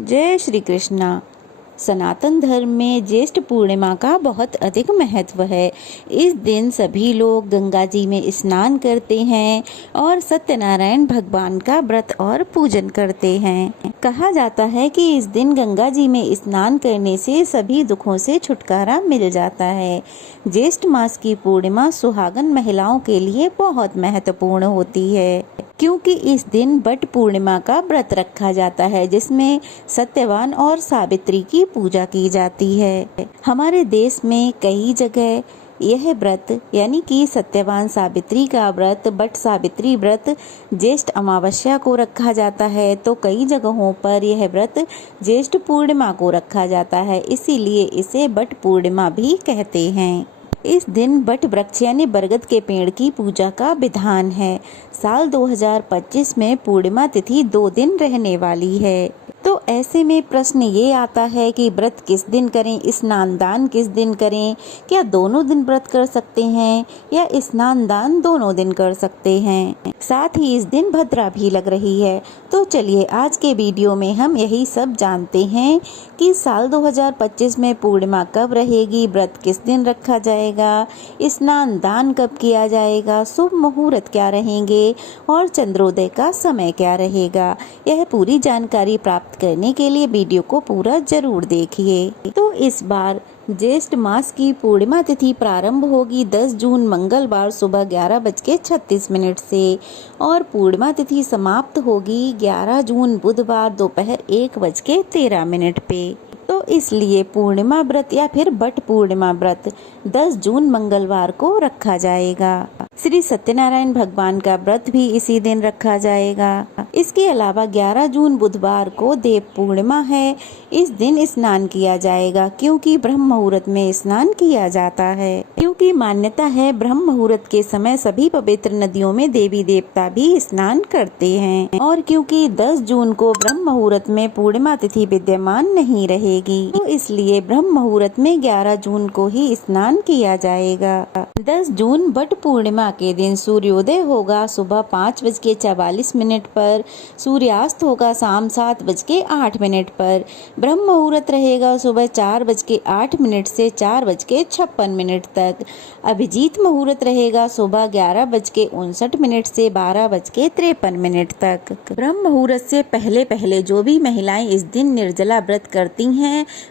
जय श्री कृष्णा। सनातन धर्म में ज्येष्ठ पूर्णिमा का बहुत अधिक महत्व है। इस दिन सभी लोग गंगा जी में स्नान करते हैं और सत्यनारायण भगवान का व्रत और पूजन करते हैं। कहा जाता है कि इस दिन गंगा जी में स्नान करने से सभी दुखों से छुटकारा मिल जाता है। ज्येष्ठ मास की पूर्णिमा सुहागन महिलाओं के लिए बहुत महत्वपूर्ण होती है, क्योंकि इस दिन वट पूर्णिमा का व्रत रखा जाता है, जिसमें सत्यवान और सावित्री की पूजा की जाती है। हमारे देश में कई जगह यह व्रत यानी कि सत्यवान सावित्री का व्रत, वट सावित्री व्रत ज्येष्ठ अमावस्या को रखा जाता है, तो कई जगहों पर यह व्रत ज्येष्ठ पूर्णिमा को रखा जाता है, इसीलिए इसे वट पूर्णिमा भी कहते हैं। इस दिन वट वृक्ष यानी बरगद के पेड़ की पूजा का विधान है। साल 2025 में पूर्णिमा तिथि 2 दिन रहने वाली है, तो ऐसे में प्रश्न ये आता है कि व्रत किस दिन करें, स्नान दान किस दिन करें। क्या दोनों दिन व्रत कर सकते हैं या स्नान दान दोनों दिन कर सकते हैं? साथ ही इस दिन भद्रा भी लग रही है। तो चलिए आज के वीडियो में हम यही सब जानते हैं कि साल 2025 में पूर्णिमा कब रहेगी, व्रत किस दिन रखा जाएगा, स्नान दान कब किया जाएगा, शुभ मुहूर्त क्या रहेंगे और चंद्रोदय का समय क्या रहेगा। यह पूरी जानकारी प्राप्त करने के लिए वीडियो को पूरा जरूर देखिए। तो इस बार ज्येष्ठ मास की पूर्णिमा तिथि प्रारंभ होगी 10 जून मंगलवार सुबह 11:36 से और पूर्णिमा तिथि समाप्त होगी 11 जून बुधवार दोपहर 1:13 पे। तो इसलिए पूर्णिमा व्रत या फिर वट पूर्णिमा व्रत 10 जून मंगलवार को रखा जाएगा। श्री सत्यनारायण भगवान का व्रत भी इसी दिन रखा जाएगा। इसके अलावा 11 जून बुधवार को देव पूर्णिमा है। इस दिन स्नान किया जाएगा, क्योंकि ब्रह्म मुहूर्त में स्नान किया जाता है। क्योंकि मान्यता है ब्रह्म मुहूर्त के समय सभी पवित्र नदियों में देवी देवता भी स्नान करते हैं, और क्योंकि 10 जून को ब्रह्म मुहूर्त में पूर्णिमा तिथि विद्यमान नहीं रहेगी, तो इसलिए ब्रह्म मुहूर्त में 11 जून को ही स्नान किया जाएगा। 10 जून वट पूर्णिमा के दिन सूर्योदय होगा सुबह 5:44 पर, सूर्यास्त होगा शाम 7:08 पर, ब्रह्म मुहूर्त रहेगा सुबह 4:08 से 4:56 तक, अभिजीत मुहूर्त रहेगा सुबह 11:59 से 12:53 तक। ब्रह्म मुहूर्त से पहले पहले जो भी महिलाएं इस दिन निर्जला व्रत करती हैं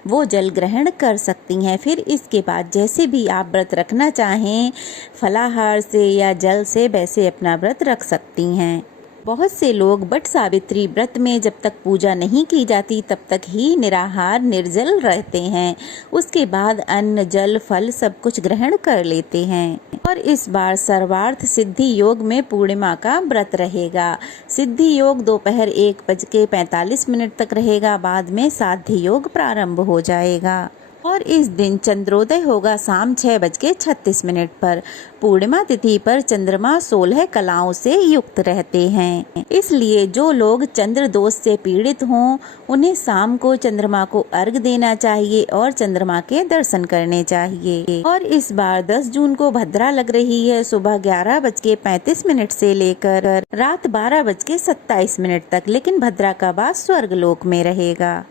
वो जल ग्रहण कर सकती हैं। फिर इसके बाद जैसे भी आप व्रत रखना चाहें, फलाहार से या जल से, वैसे अपना व्रत रख सकती हैं। बहुत से लोग वट सावित्री व्रत में जब तक पूजा नहीं की जाती तब तक ही निराहार निर्जल रहते हैं। उसके बाद अन्न जल फल सब कुछ ग्रहण कर लेते हैं। और इस बार सर्वार्थ सिद्धि योग में पूर्णिमा का व्रत रहेगा। सिद्धि योग दोपहर 1:45 तक रहेगा, बाद में साध्य योग प्रारंभ हो जाएगा। और इस दिन चंद्रोदय होगा शाम 6:36 पर। पूर्णिमा तिथि पर चंद्रमा 16 कलाओं से युक्त रहते हैं, इसलिए जो लोग चंद्र दोष से पीड़ित हों उन्हें शाम को चंद्रमा को अर्घ देना चाहिए और चंद्रमा के दर्शन करने चाहिए। और इस बार 10 जून को भद्रा लग रही है सुबह 11:35 से लेकर रात 12:27 तक, लेकिन भद्रा का वास स्वर्गलोक में रहेगा,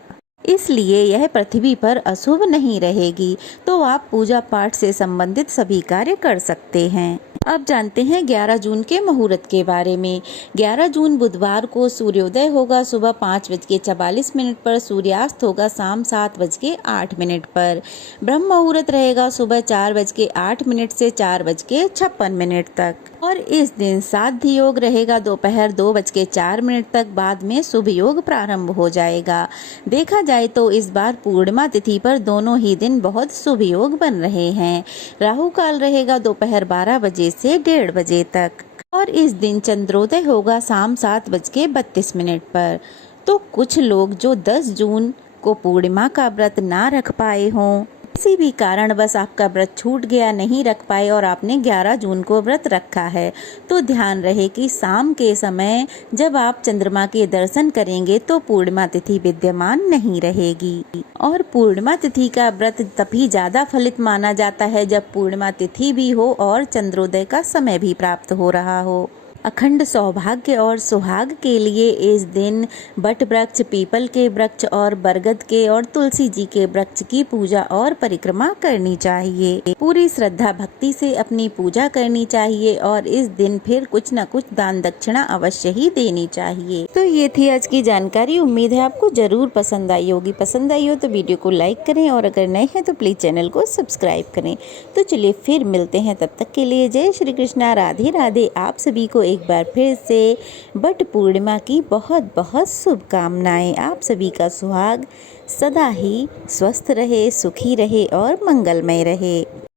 इसलिए यह पृथ्वी पर अशुभ नहीं रहेगी। तो आप पूजा पाठ से संबंधित सभी कार्य कर सकते हैं। अब जानते हैं 11 जून के मुहूर्त के बारे में। 11 जून बुधवार को सूर्योदय होगा सुबह 5:44 पर, सूर्यास्त होगा शाम 7:08 पर, ब्रह्म मुहूर्त रहेगा सुबह 4:08 से 4:56 तक, और इस दिन साध्य योग रहेगा दोपहर 2:04 तक, बाद में शुभ योग प्रारंभ हो जाएगा। देखा जाए तो इस बार पूर्णिमा तिथि पर दोनों ही दिन बहुत शुभ योग बन रहे हैं। राहु काल रहेगा दोपहर 12 बजे से 1:30 बजे तक, और इस दिन चंद्रोदय होगा शाम 7:32 पर। तो कुछ लोग जो 10 जून को पूर्णिमा का व्रत ना रख पाए हों, किसी भी कारण बस आपका व्रत छूट गया, नहीं रख पाए और आपने 11 जून को व्रत रखा है, तो ध्यान रहे कि शाम के समय जब आप चंद्रमा के दर्शन करेंगे तो पूर्णिमा तिथि विद्यमान नहीं रहेगी। और पूर्णिमा तिथि का व्रत तभी ज्यादा फलित माना जाता है जब पूर्णिमा तिथि भी हो और चंद्रोदय का समय भी प्राप्त हो रहा हो। अखंड सौभाग्य और सुहाग के लिए इस दिन बट वृक्ष, पीपल के वृक्ष और बरगद के और तुलसी जी के वृक्ष की पूजा और परिक्रमा करनी चाहिए। पूरी श्रद्धा भक्ति से अपनी पूजा करनी चाहिए और इस दिन फिर कुछ न कुछ दान दक्षिणा अवश्य ही देनी चाहिए। तो ये थी आज की जानकारी। उम्मीद है आपको जरूर पसंद आई होगी। पसंद आई हो तो वीडियो को लाइक करें और अगर नए हैं तो प्लीज चैनल को सब्सक्राइब करें। तो चलिए फिर मिलते हैं, तब तक के लिए जय श्री कृष्णा, राधे राधे। आप सभी को एक बार फिर से बट पूर्णिमा की बहुत बहुत शुभकामनाएं। आप सभी का सुहाग सदा ही स्वस्थ रहे, सुखी रहे और मंगलमय रहे।